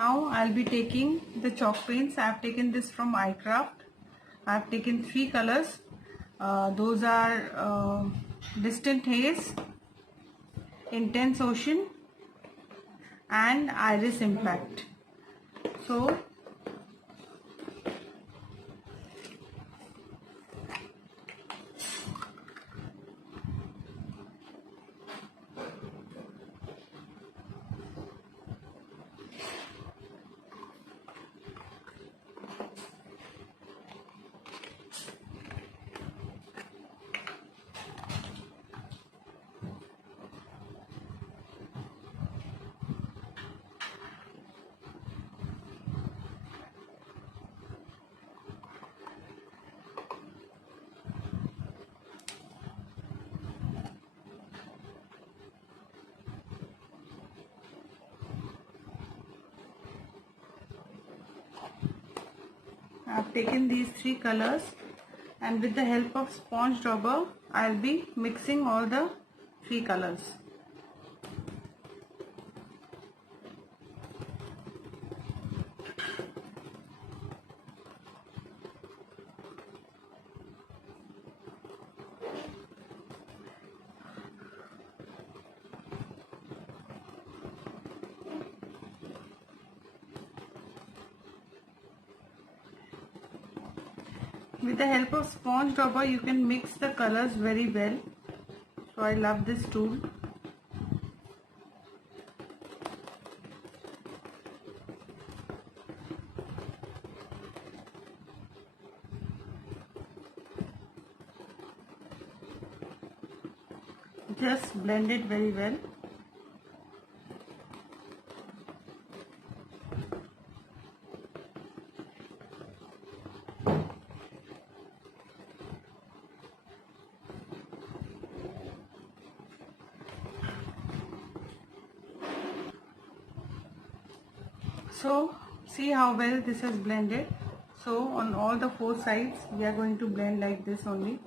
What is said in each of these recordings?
Now I'll be taking the chalk paints. I have taken this from iCraft. I have taken 3 colors. Those are Distant Haze, Intense Ocean and Iris Impact. So I have taken these 3 colors, and with the help of sponge dauber I'll be mixing all the 3 colors. With the help of sponge dauber you can mix the colors very well. So I love this tool. Just blend it very well. So see how well this has blended. So on all the 4 sides we are going to blend like this only.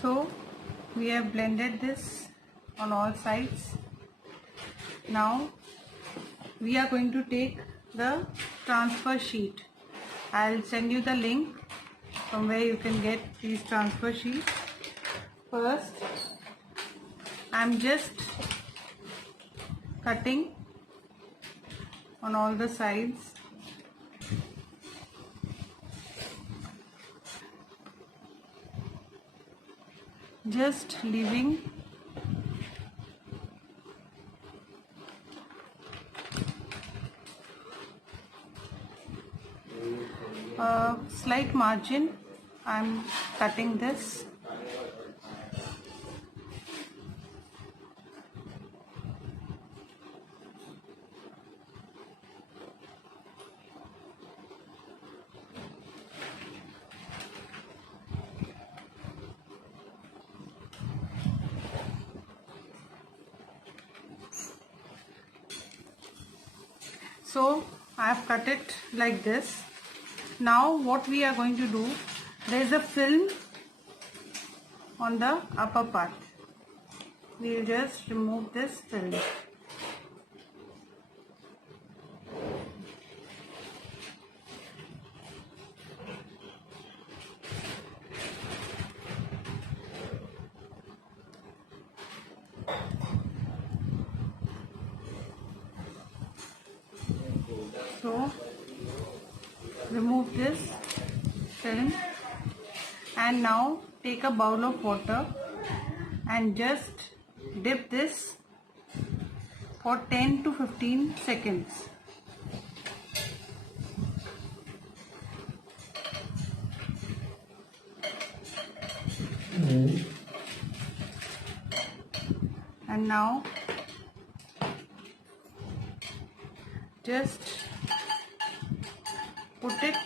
So we have blended this on all sides. Now we are going to take the transfer sheet. I'll send you the link from where you can get these transfer sheets. First, I'm just cutting on all the sides. Just leaving a slight margin. I'm cutting this. So I have cut it like this. Now what we are going to do, there is a film on the upper part. We will just remove this film. So remove this film, and now take a bowl of water and just dip this for 10 to 15 seconds. And now just put it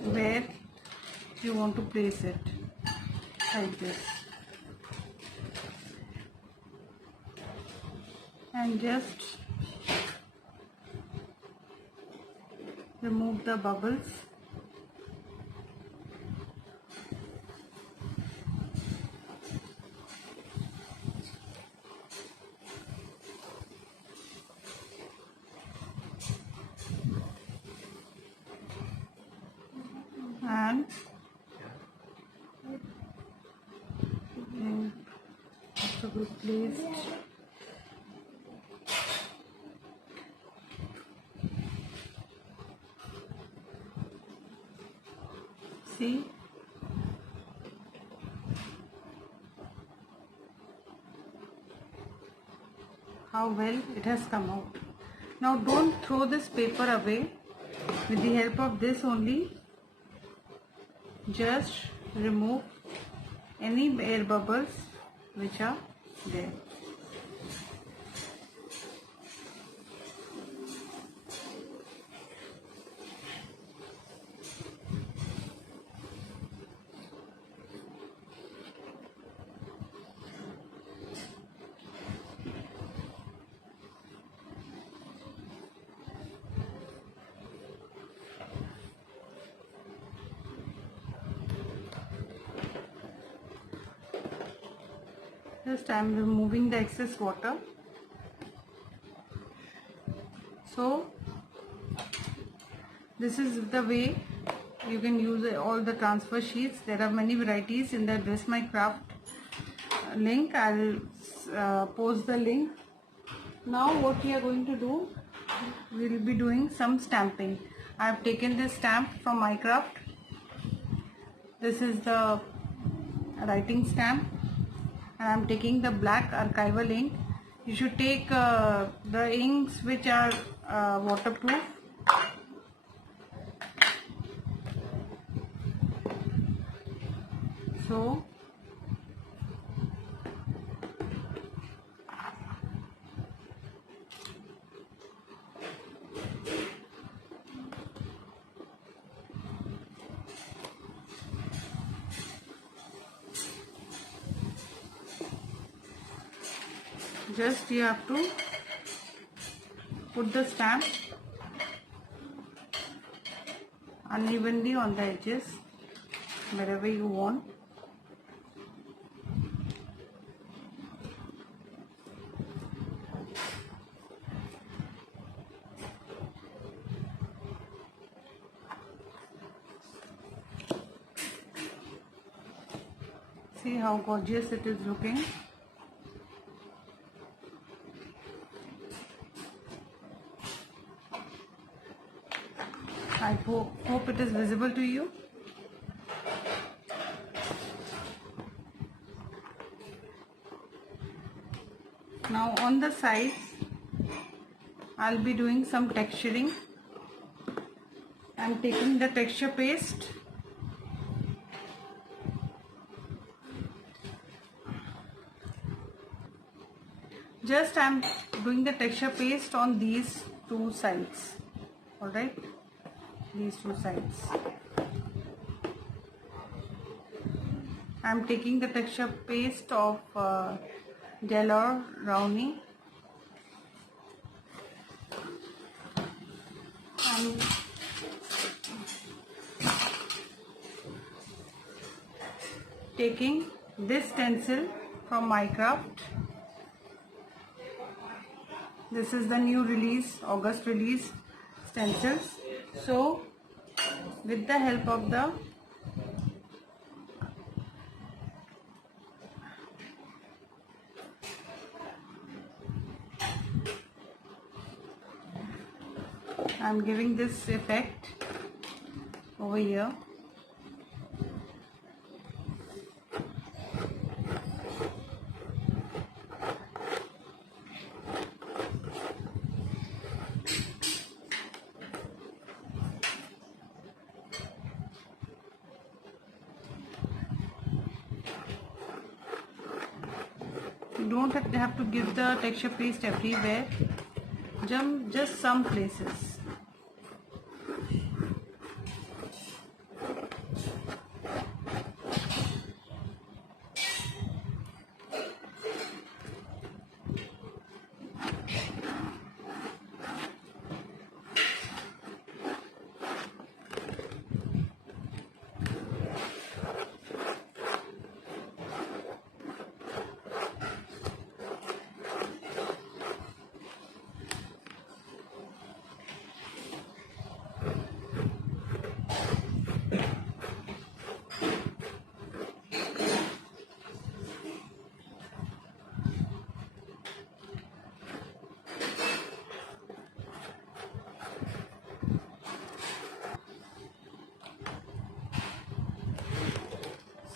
where you want to place it, like this, and just remove the bubbles. And have to be placed see, how well it has come out. Now don't throw this paper away. With the help of this only, just remove any air bubbles which are there. Just I am removing the excess water. So this is the way you can use all the transfer sheets. There are many varieties in the Dress My Craft link. I'll post the link. Now what we are going to do, we will be doing some stamping. I have taken this stamp from mycraft. This is the writing stamp, and I am taking the black archival ink. You should take the inks which are waterproof. So just you have to put the stamp unevenly on the edges wherever you want. See how gorgeous it is looking. I hope it is visible to you. Now on the sides, I'll be doing some texturing. I'm taking the texture paste. Just I'm doing the texture paste on these two sides. Alright, these two sides. I'm taking the texture paste of Daler Rowney. taking this stencil from Minecraft. This is the new release, August release stencils. So with the help of the I'm giving this effect over here. You don't have to give the texture paste everywhere, just some places.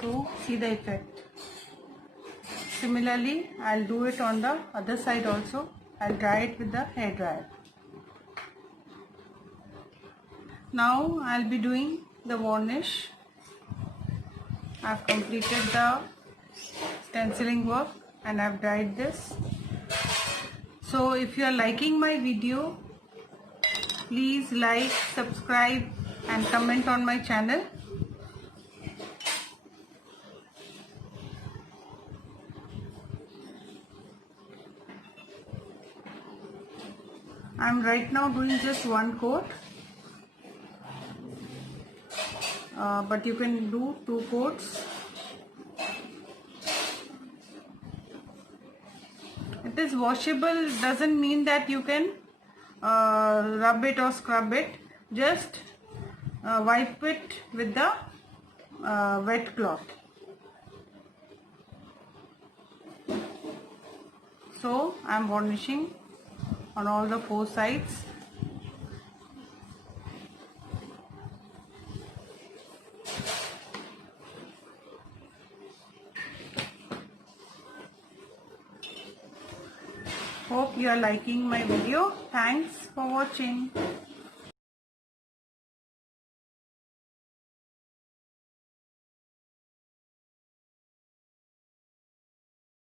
So see the effect. Similarly, I'll do it on the other side also. I'll dry it with the hair dryer. Now I'll be doing the varnish. I've completed the stenciling work and I've dried this. So if you are liking my video, please like, subscribe and comment on my channel. I'm right now doing just one coat, but you can do 2 coats. It is washable, doesn't mean that you can rub it or scrub it. Just wipe it with the wet cloth. So I'm varnishing on all the 4 sides. Hope you are liking my video. Thanks for watching.